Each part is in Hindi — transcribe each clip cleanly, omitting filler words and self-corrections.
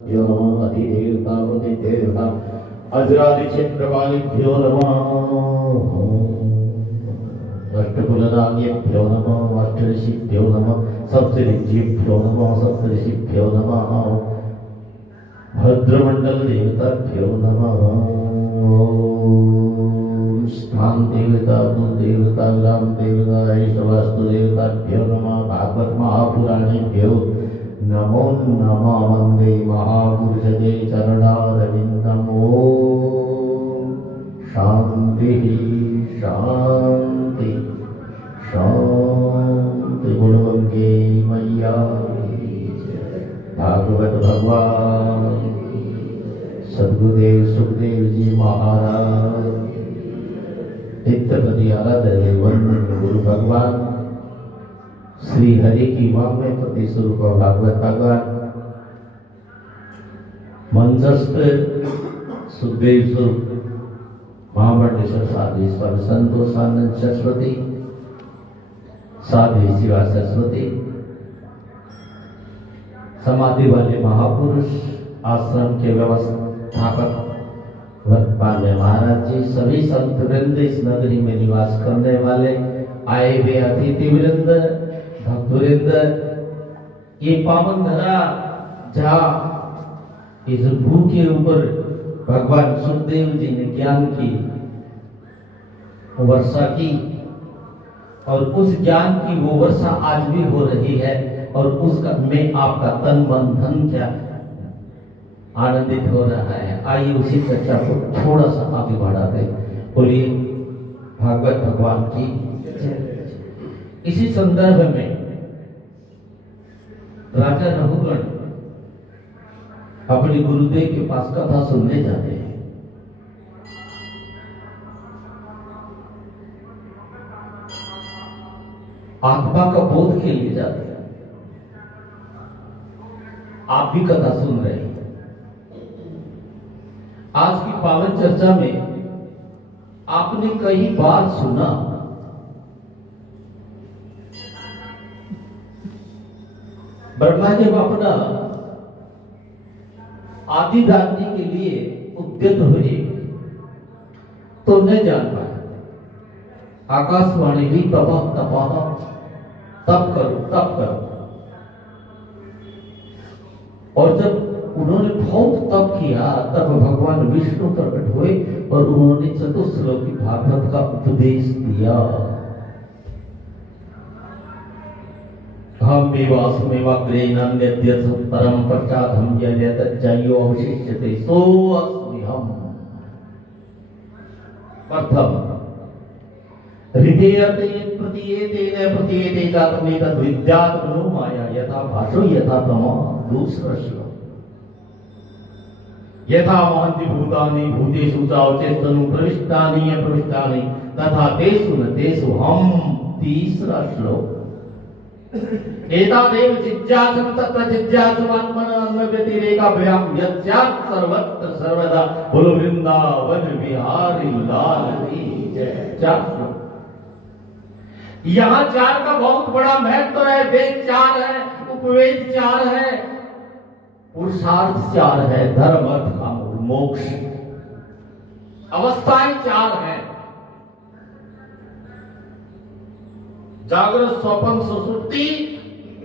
यो नमः अधिदेवता देवता अजरादिचन्द्रवालिभ्यो नमः अष्टकुलराज्ञेभ्यो नमः अष्टऋषिभ्यो नमः सप्तऋषिभ्यो नमः सप्तऋषिभ्यो नमः भद्रमंडल देवताभ्यो नमः स्थान देवता कुलदेवता ग्राम देवता ईश्वरस्तु देवताभ्यो नमः भागवत महापुराणेभ्यो नमो नमः वंदे महापुरुषे चरणारविन्दम् ओम शांति शांति शांति गुणवंगे मैया भागवत भगवान सद्गुरुदेव सुखदेव जी महाराज नित्यप्रति आराध्य वंदन गुरु भगवान श्री हरि की वाग्मय प्रति स्वरूप भागवत भगवान मंचस्थ सुखदेव स्वरूप महामंडेश्वर साधेश्वर संतोषानंद सरस्वती साधे शिवा सरस्वती समाधि वाले महापुरुष आश्रम के व्यवस्थापक वत्पाल्य महाराज जी सभी संत वृंद इस नगरी में निवास करने वाले आए हुए अतिथि वृंद भक्तवृंद ये पावन धरा जहाँ इस भू के ऊपर भगवान सुखदेव जी ने ज्ञान की वर्षा की और उस ज्ञान की वो वर्षा आज भी हो रही है और उसका में आपका तन मन धन क्या आनंदित हो रहा है। आइए उसी चर्चा को थोड़ा सा आगे बढ़ाते बोलिए भागवत भगवान की। इसी संदर्भ में राजा रघुगण अपने गुरुदेव के पास कथा सुनने जाते हैं। आत्मा का बोध के लिए जाते हैं। आप भी कथा सुन रहे हैं। आज की पावन चर्चा में आपने कई बार सुना ब्रह्मा जब अपना आदि जानने के लिए उद्यत हुए तो न जान पाए। आकाशवाणी भी तपह तपह तप करो और जब उन्होंने बहुत तप किया तब भगवान विष्णु प्रकट हुए और उन्होंने चतुश्लोकी भागवत का उपदेश दिया। हम विवासमेवाग्रे नन्यद्यथ परम पश्चादहं यद्यतच्चयो अवशिष्यते सो अस्म्यहम्। प्रथम हृदयते प्रतीयेतेन प्रतीयेते चात्मे तद्विद्यात्मनो माया यथा भाषो यथा तमो। दूसरा श्लोक यथा महन्ति भूतानि भूतेषु चावचेतनु प्रविष्टानि अप्रविष्टानि तथा तेषु न तेषु हम। तीसरा श्लोक एतादेव जिज्ञासं तत्र जिज्ञासवान्मनः अन्वव्यतिरेकाभ्याम यस्यात् सर्वत्र सर्वदा बोलो वृंदावन बिहारी लाल की जय। चार यहाँ चार का बहुत बड़ा महत्व है। वेद चार है, उपवेद चार है, पुरुषार्थ चार है, धर्म अर्थ काम मोक्ष, अवस्थाएं चार है। जागृत स्वप्न सुषुप्ति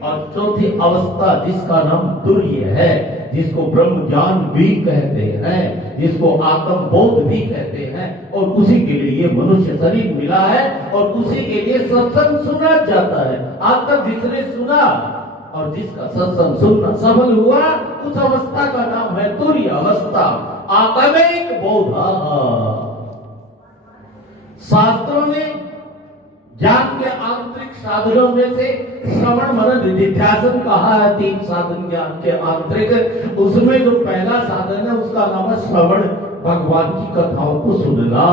और चौथी अवस्था जिसका नाम तुर्य है, जिसको ब्रह्म ज्ञान भी कहते हैं, जिसको आत्म बोध भी कहते हैं और उसी के लिए ये मनुष्य शरीर मिला है और उसी के लिए सत्संग सुना जाता है। आज तक जिसने सुना और जिसका सत्संग सुनना सफल हुआ उस अवस्था का नाम है तुर्य अवस्था, आत्मिक बोध। शास्त्रों ने ज्ञान के आंतरिक साधनों में से श्रवण मनन निधिध्यासन कहा है। तीन साधन ज्ञान के आंतरिक, उसमें जो पहला साधन है उसका नाम है श्रवण, भगवान की कथाओं को सुनना।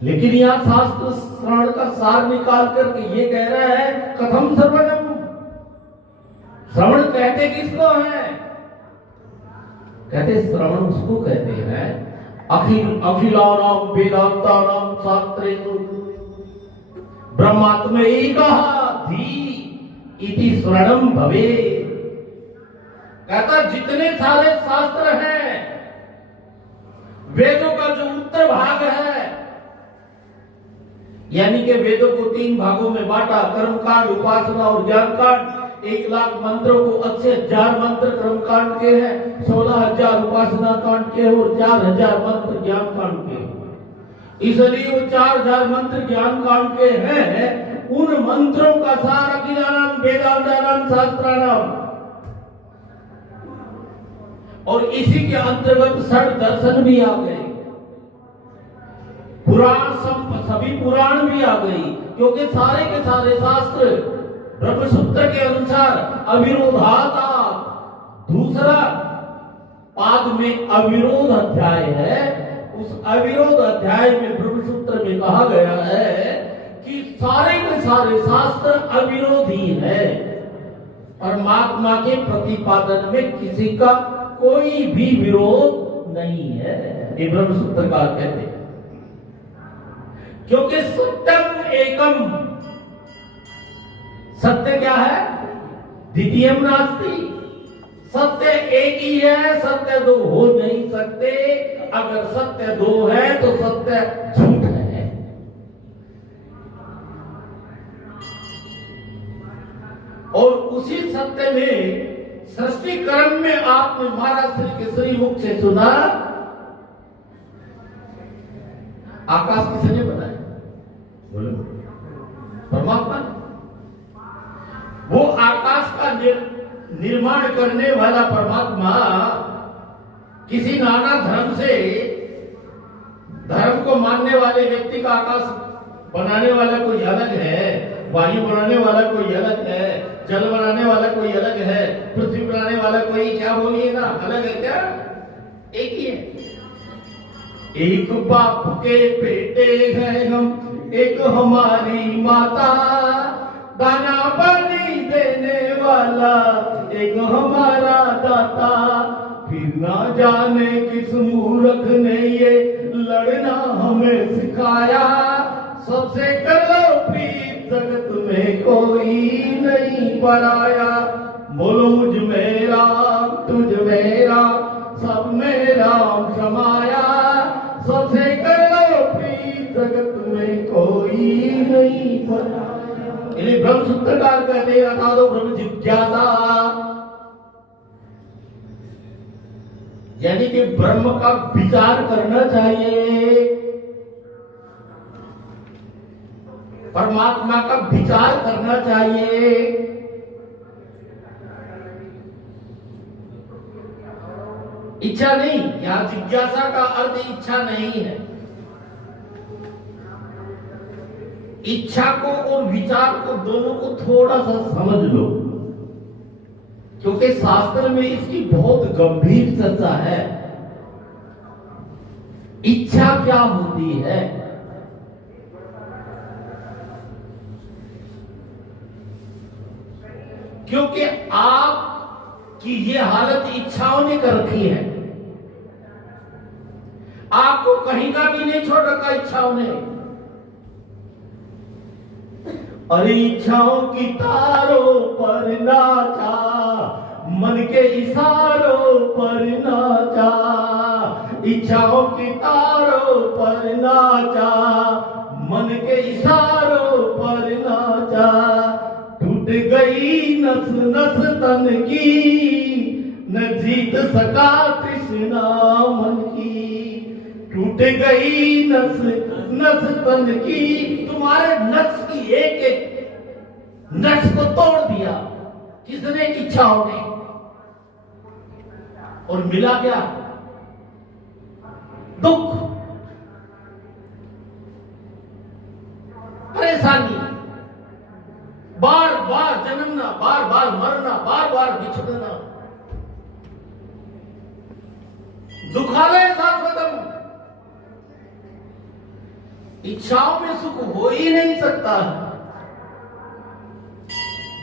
लेकिन यहाँ शास्त्र श्रवण का सार निकाल करके ये कह रहा है कथम श्रवणम। श्रवण कहते किसको है? कहते श्रवण उसको कहते हैं अखिलानाम वेदांतानाम शास्त्रेषु ब्रह्मात्मैकः धी इति श्रवणम भवेत्। कहता जितने सारे शास्त्र हैं, वेदों का जो उत्तर भाग है, यानी कि वेदों को 3 भागों में बांटा, कर्मकांड, उपासना और ज्ञान कांड। 1 लाख मंत्रों को 80,000 मंत्र कर्मकांड के हैं, 16,000 उपासना कांड के और 4,000 मंत्र ज्ञान कांड के। इसलिए वो 4,000 मंत्र ज्ञान कांड के हैं। उन मंत्रों का सार अखिलानाम वेदांतानाम शास्त्राणाम, और इसी के अंतर्गत 6 दर्शन भी आ गए, पुराण सभी पुराण भी आ गई, क्योंकि सारे के सारे शास्त्र ब्रह्मसूत्र के अनुसार अविरोधाता। दूसरा पाद में अविरोध अध्याय है। उस अविरोध अध्याय में ब्रह्मसूत्र में कहा गया है कि सारे के सारे शास्त्र अविरोधी है। परमात्मा के प्रतिपादन में किसी का कोई भी विरोध नहीं है, ये ब्रह्मसूत्रकार कहते हैं। क्योंकि सत्यम एकम, सत्य क्या है? द्वितीयम नास्ति, सत्य एक ही है, सत्य 2 हो नहीं सकते। अगर सत्य 2 है तो सत्य झूठ है। और उसी सत्य में सृष्टि क्रम में आपने महाराज श्री के श्री मुख से सुना, आकाश किसने बनाया? बोलो, परमात्मा ने। वो आकाश का निर्माण करने वाला परमात्मा किसी नाना धर्म को मानने वाले व्यक्ति का आकाश बनाने वाला कोई अलग है, वायु बनाने वाला कोई अलग है, जल बनाने वाला कोई अलग है, पृथ्वी बनाने वाला कोई, क्या बोलिए ना, अलग है क्या? एक ही है। एक बाप के बेटे हैं हम, एक हमारी माता, दाना पानी देने वाला एक हमारा दाता। फिर ना जाने किस मूर्ख ने ये लड़ना हमें सिखाया। सबसे कर लो प्रीत, जगत में कोई नहीं पराया। बोलो मुझ में राम, तुझ में राम, सब में राम समाया। सबसे कर लो प्रीत, जगत में कोई नहीं पराया। इन्हें ब्रह्म सूत्रकार कहते हैं, बता दो ब्रह्म जिज्ञासा, यानी कि ब्रह्म का विचार करना चाहिए, परमात्मा का विचार करना चाहिए। इच्छा नहीं, यहां जिज्ञासा का अर्थ इच्छा नहीं है। इच्छा को और विचार को दोनों को थोड़ा सा समझ लो, क्योंकि शास्त्र में इसकी बहुत गंभीर चर्चा है। इच्छा क्या होती है? क्योंकि आपकी ये हालत इच्छाओं ने कर रखी है। आपको कहीं का भी नहीं छोड़ रखा इच्छाओं ने। अरे इच्छाओं की तारों पर नाचा, मन के इशारों पर नाचा। इच्छाओं की तारों पर नाचा, मन के इशारों पर नाचा। टूट गई नस नस तन की, न जीत सका तृष्णा मन की। टूट गई नस नस तन की, तुम्हारे नस की एक एक नस को तोड़ दिया किसने? इच्छाओं ने। और मिला क्या? दुख, परेशानी, बार बार जन्मना, बार बार मरना, बार बार बिछड़ना, दुखालय शाश्वतम। इच्छाओं में सुख हो ही नहीं सकता।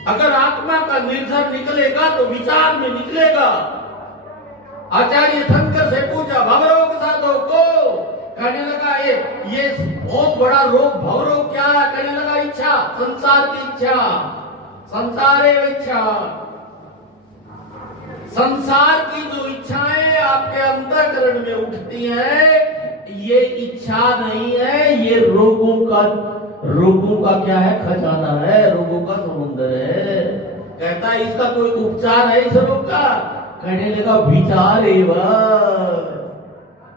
अगर आत्मा का निर्झर निकलेगा तो विचार में निकलेगा। आचार्य शंकर से पूछा भवरोग साधो को, कहने लगा ये बहुत बड़ा रोग भवरोग क्या है? कहने लगा इच्छा, संसार की इच्छा, संसार एवं इच्छा। संसार की जो इच्छाएं आपके अंतःकरण में उठती हैं, ये इच्छा नहीं है, ये रोगों का क्या है? खजाना है, रोगों का समुद्र है। कहता है इसका कोई उपचार है इस रोग का? कहने लगा विचार एवं,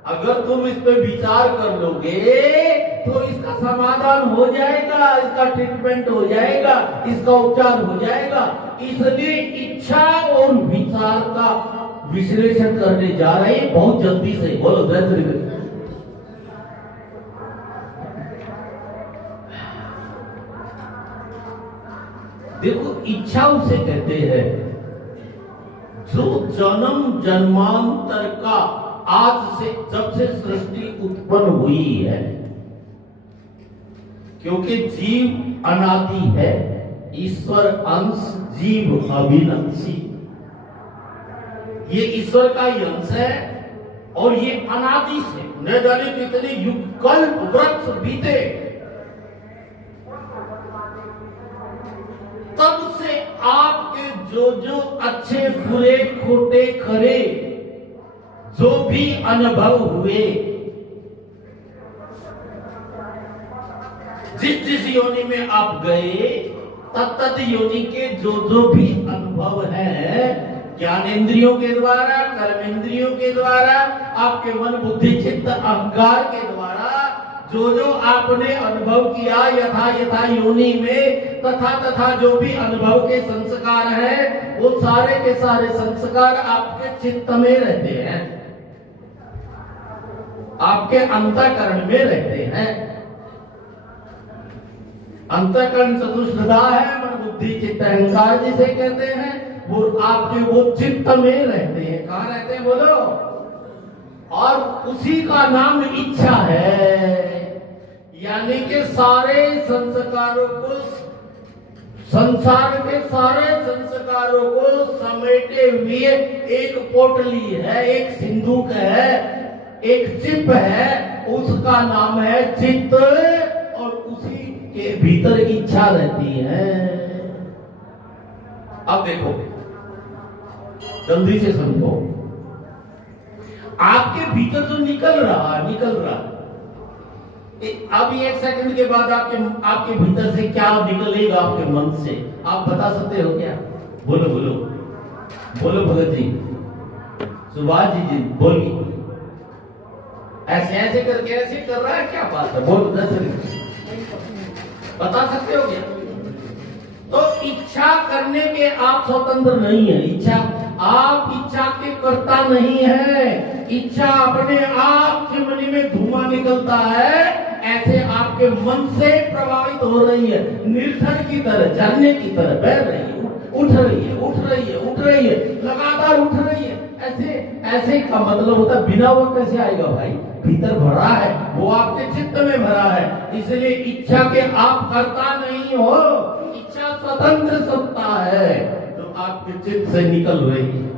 अगर तुम इस पे विचार कर लोगे तो इसका समाधान हो जाएगा, इसका ट्रीटमेंट हो जाएगा, इसका उपचार हो जाएगा। इसलिए इच्छा और विचार का विश्लेषण करने जा रहे हैं बहुत जल्दी से। बोलो जय श्री कृष्ण। देखो, इच्छा उसे कहते हैं जो जन्म जन्मांतर का, आज से जब से सृष्टि उत्पन्न हुई है, क्योंकि जीव अनादि है, ईश्वर अंश, जीव अविनाशी। ये ईश्वर का ही अंश है और ये अनादि से न जाने कितने युग कल्प वृक्ष बीते, तब से आपके जो अच्छे बुरे खोटे खरे जो भी अनुभव हुए, जिस योनि में आप गए, तत्त योनि के जो भी अनुभव है, ज्ञानेंद्रियों के द्वारा, कर्मेंद्रियों के द्वारा, आपके मन बुद्धि चित्त अहंकार के द्वारा जो आपने अनुभव किया यथा यथा योनि में, तथा जो भी अनुभव के संस्कार हैं, वो सारे के सारे संस्कार आपके चित्त में रहते हैं, आपके अंतःकरण में रहते हैं। अंतःकरण चतुष्पदा है, मन बुद्धि चित्त अहंकार जिसे कहते हैं, वो आपके वो चित्त में रहते हैं। कहाँ रहते हैं बोलो? और उसी का नाम इच्छा है। यानी कि सारे संस्कारों को, संसार के सारे संस्कारों को समेटे हुए एक पोटली है, एक सिंदूक है, एक चिप है, उसका नाम है चित्त, और उसी के भीतर इच्छा रहती है। अब देखो, जल्दी से समझो, आपके भीतर जो निकल रहा, अब एक सेकंड के बाद आपके भीतर से क्या निकलेगा आपके मन से, आप बता सकते हो क्या? बोलो बोलो बोलो भगत जी, सुभाष जी बोलिए। ऐसे ऐसे करके ऐसे कर रहा है, क्या बात है? बोलो, बता सकते हो क्या? तो इच्छा करने के आप स्वतंत्र नहीं है। आप इच्छा के कर्ता नहीं है। इच्छा अपने आप चिमनी में धुआं निकलता है, ऐसे आपके मन से प्रभावित हो रही है, निर्धन की तरह, झरने की तरह बह रही है, उठ रही है, लगातार उठ रही है। ऐसे का मतलब होता है बिना वो कैसे आएगा भाई? भीतर भरा है, वो आपके चित्त में भरा है। इसलिए इच्छा के आप कर्ता नहीं हो। इच्छा स्वतंत्र सत्ता है जो आपके चित्त से निकल रही है।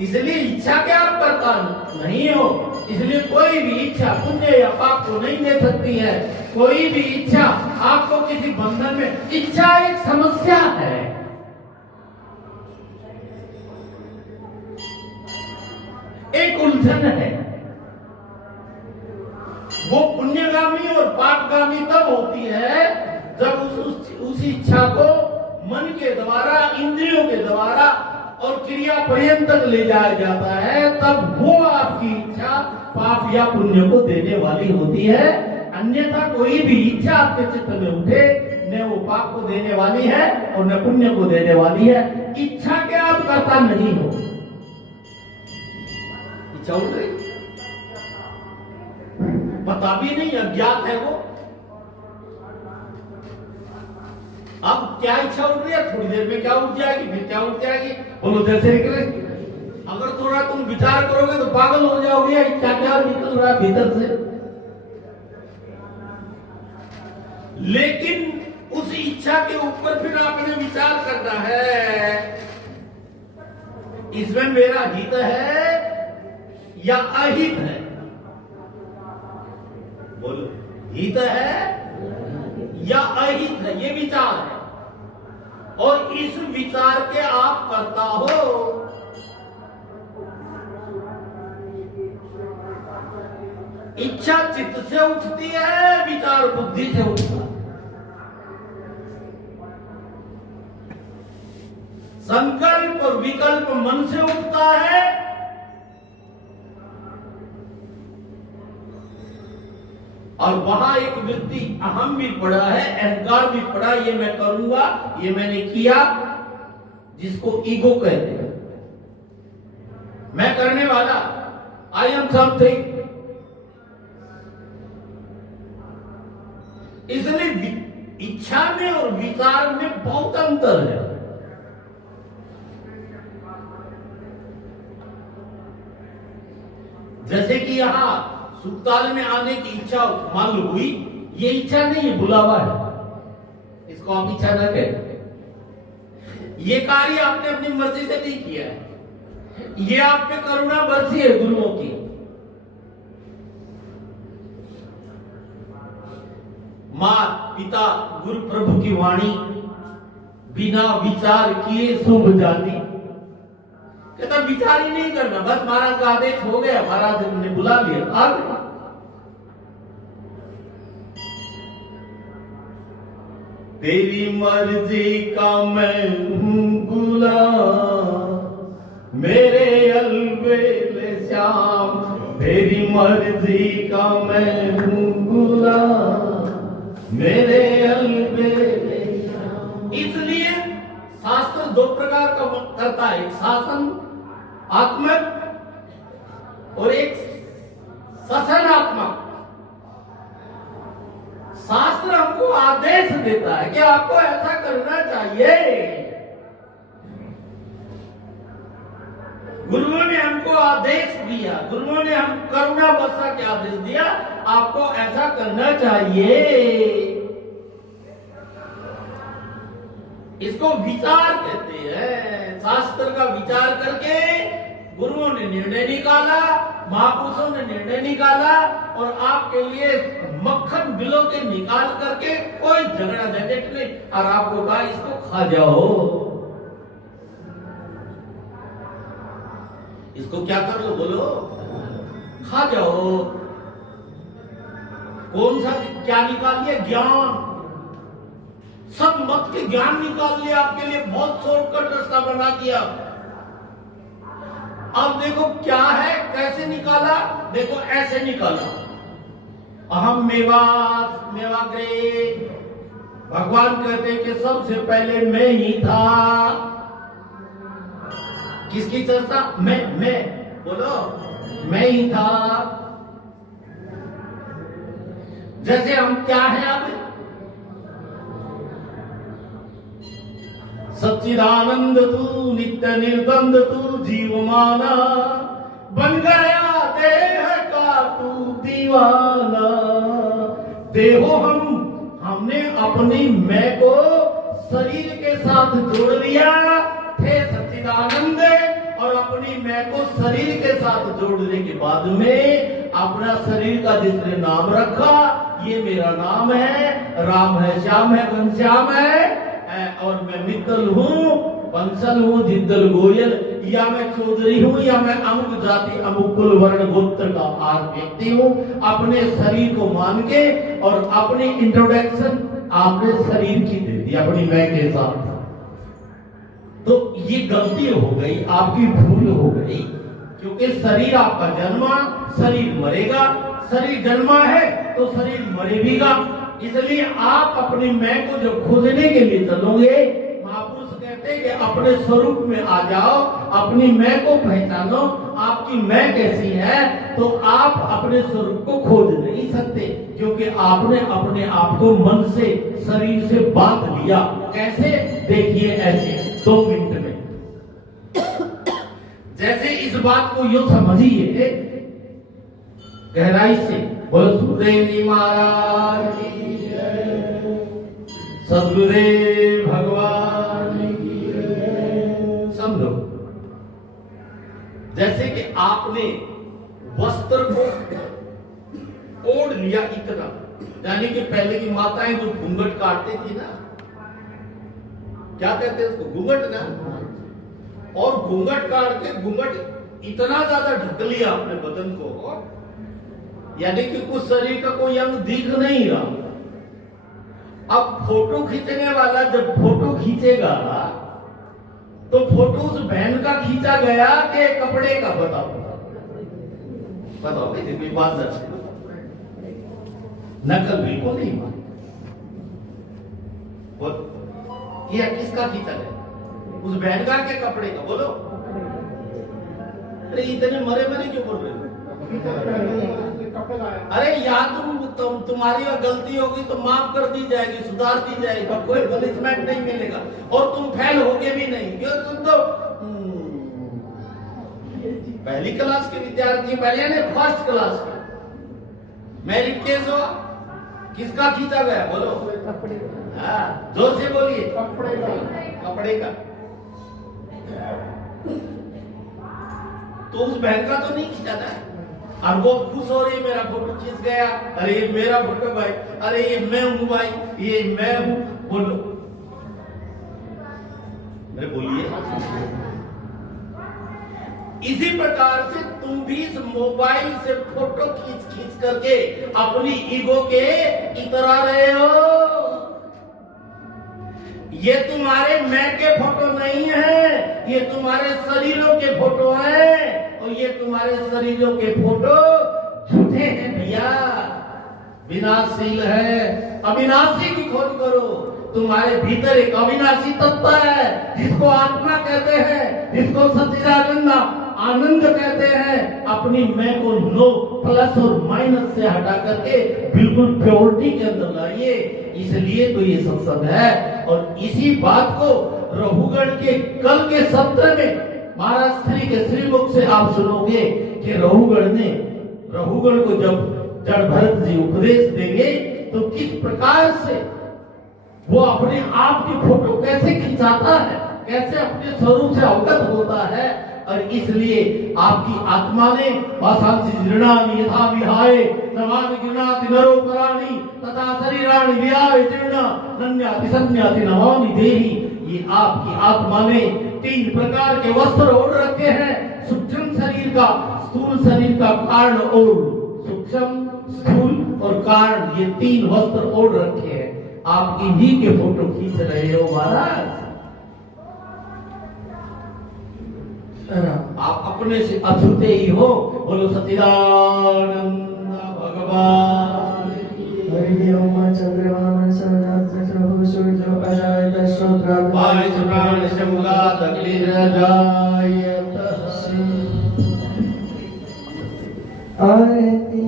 इसलिए इच्छा के आप कर्ता नहीं हो। इसलिए कोई भी इच्छा पुण्य या पाप को नहीं दे सकती है। कोई भी इच्छा आपको किसी बंधन में, इच्छा एक समस्या है। एक उलझन है। वो पुण्यगामी और पापगामी तब होती है जब उस इच्छा को मन के द्वारा, इंद्रियों के द्वारा और क्रिया पर्यंत तक ले जाया जाता है, तब वो आपकी इच्छा पाप या पुण्य को देने वाली होती है। अन्यथा कोई भी इच्छा आपके चित्त में उठे, न वो पाप को देने वाली है और न पुण्य को देने वाली है। इच्छा के आप कर्ता नहीं हो। इच्छा उठ रही, पता भी नहीं, अज्ञात है वो। अब क्या इच्छा उठ रही है, थोड़ी देर में क्या उठ जाएगी, फिर क्या उठ जाएगी। बोलो जैसे निकले। अगर थोड़ा तुम विचार करोगे तो पागल हो जाओगे, क्या क्या निकल रहा है भीतर से। लेकिन उस इच्छा के ऊपर फिर आपने विचार करना है, इसमें मेरा हित है या अहित है। बोलो, हित है या अहित है, ये विचार है। और इस विचार के आप करता हो, इच्छा चित्त से उठती है, विचार बुद्धि से उठता है। संकल्प और विकल्प मन से उठता है, और वहां एक वृत्ति अहम भी पड़ा है, अहंकार भी पड़ा, ये मैं करूंगा, ये मैंने किया, जिसको ईगो कहते हैं। मैं करने वाला, आई एम समथिंग। इसलिए इच्छा में और विचार में बहुत अंतर है। जैसे कि यहां सुखताल में आने की इच्छा मान लो हुई, ये इच्छा नहीं है, बुलावा है। इसको आप इच्छा न कहें। ये कार्य आपने अपनी मर्जी से नहीं किया है, ये आप पे करुणा बरसी है गुरुओं की। माता पिता गुरु प्रभु की वाणी बिना विचार किए शुभ जानी। कहता विचार ही नहीं करना, बस महाराज का आदेश हो गया, महाराज ने बुला लिया, आ गए। तेरी मर्जी का मैं हूं गुलाम, मेरे अलबेले श्याम। तेरी मर्जी का मैं हूं गुलाम, मेरे अलबेले श्याम। इसलिए शास्त्र दो प्रकार का करता है, एक शासन आत्मक और एक शासनात्मक। शास्त्र हमको आदेश देता है कि आपको ऐसा करना चाहिए। गुरुओं ने हमको आदेश दिया, गुरुओं ने हम करुणा वर्षा के आदेश दिया, आपको ऐसा करना चाहिए। इसको विचार कहते हैं। शास्त्र का विचार करके गुरुओं ने निर्णय निकाला, महापुरुषों ने निर्णय निकाला, और आपके लिए मक्खन बिलो के निकाल करके कोई झगड़ा झंझट नहीं, और आपको कहा इसको खा जाओ। इसको क्या कर लो, बोलो खा जाओ। कौन सा क्या निकाल लिया? ज्ञान। सब मत के ज्ञान निकाल लिया, आपके लिए बहुत शॉर्टकट रास्ता बना दिया। अब देखो क्या है, कैसे निकाला, देखो ऐसे निकाला। अहम मेवाग्रे। भगवान कहते हैं कि सबसे पहले मैं ही था। किसकी चर्चा? मैं बोलो, मैं ही था। जैसे हम क्या है अब? सच्चिदानंद तू, नित्य निर्द्वंद तू, जीवमाना बन गया देह का तू दीवाना। देहो हमने अपनी मैं को शरीर के साथ जोड़ लिया, थे सच्चिदानंद, और अपनी मैं को शरीर के साथ जोड़ने के बाद में अपना शरीर का जिसने नाम रखा, ये मेरा नाम है, राम है, श्याम है, घनश्याम है, और मैं मित्तल हूँ, बंसल हूँ, जिद्दल गोयल, या मैं चौधरी हूँ, या मैं अमुक जाति अमुक कुल वर्ण गोत्र का आज व्यक्ति हूँ। अपने शरीर को मान के और अपनी इंट्रोडक्शन आपने शरीर की दे दी अपनी मैं के साथ। तो ये गलती हो गई, आपकी भूल हो गई, क्योंकि शरीर आपका जन्मा, शरीर मरेगा, शरीर जन्मा है तो शरीर मरेगा। इसलिए आप अपनी मैं को जब खोजने के लिए चलोगे, महापुरुष कहते हैं कि अपने स्वरूप में आ जाओ, अपनी मैं को पहचानो, आपकी मैं कैसी है, तो आप अपने स्वरूप को खोज नहीं सकते, क्योंकि आपने अपने आप को मन से, शरीर से बांध लिया। कैसे? देखिए ऐसे 2 मिनट में। जैसे इस बात को यूं समझिए गहराई से, बोलो सुखदेव जी महाराज की जय, सद्गुरुदेव भगवान की जय। समझो, जैसे कि आपने वस्त्र को ओढ़ लिया इतना, यानी कि पहले की माताएं जो घूंघट काटती थी ना, क्या कहते हैं उसको, घूंघट ना, और घूंघट काट के घूंघट इतना ज्यादा ढक लिया अपने बदन को, यानी कि कुछ शरीर का कोई अंग दिख नहीं रहा। अब फोटो खींचने वाला जब फोटो खींचेगा तो फोटो उस बहन का खींचा गया कि कपड़े का, बताओ बताओ, कोई बात दर्ज, नकल बिल्कुल नहीं मानी। ये किसका खींचा गया, उस बहन का के कपड़े का, बोलो। अरे इतने मरे मरे क्यों बोल रहे हो? अरे या तुम्हारी गलती होगी तो माफ कर दी जाएगी, सुधार दी जाएगी, कोई पनिशमेंट नहीं मिलेगा, और तुम फेल होगे भी नहीं, क्यों? तुम तो पहली क्लास के विद्यार्थी, पहले ने फर्स्ट क्लास के, मेरिट केस हो, किसका खींचा गया, बोलो। हाँ, जोर से बोलिए, कपड़े का, कपड़े का। तो उस बहन का तो नहीं खींचा था, और वो खुश हो रही, मेरा फोटो खींच गया, अरे ये मेरा फोटो भाई, अरे ये मैं हूं भाई, ये मैं हूं, बोलो, अरे बोलिए। इसी प्रकार से तुम भी इस मोबाइल से फोटो खींच खींच करके अपनी ईगो के इतरा रहे हो। ये तुम्हारे मैं के फोटो नहीं है, ये तुम्हारे शरीरों के फोटो हैं, और ये तुम्हारे शरीरों के फोटो झूठे हैं भैया, विनाशील है। अविनाशी की खोज करो, तुम्हारे भीतर एक अविनाशी तत्व है जिसको आत्मा कहते हैं, जिसको सच्चिदानंद आनंद कहते हैं। अपनी मैं को नो, प्लस और माइनस से हटा करके बिल्कुल प्योरिटी के अंदर लाइए। इसलिए तो ये सत्संग है, और इसी बात को रघुगण के कल के सत्र में महाराज श्री के श्रीमुख से आप सुनोगे कि रघुगण को जब जड़ भरत जी उपदेश देंगे तो किस प्रकार से वो अपने आप की फोटो कैसे खिंचाता है, कैसे अपने स्वरूप से अवगत होता है। और इसलिए आपकी आत्मा ने वासांसी जीर्णानि यथा विहाय नवानि गृह्णाति नरो पराणि तथा शरीराणि विहाय जीर्णा नन्याति संन्याति नवानि देहि। ये आपकी आत्मा ने 3 प्रकार के वस्त्र ओढ़ रखे हैं, सूक्ष्म शरीर का, स्थूल शरीर का, कारण और सूक्ष्म, स्थूल और कारण, ये 3 वस्त्र ओढ़ रखे हैं। आप इन्हीं के फोटो खींच रहे हो महाराज। आप अपने से अछूते ही हो। बोलो सच्चिदानंद भगवान हरि ओम। चंद्रमान सहस्रहु सूर्यो अजायत श्रोत्र वायु प्राण शमुगात क्लिरजायत आरती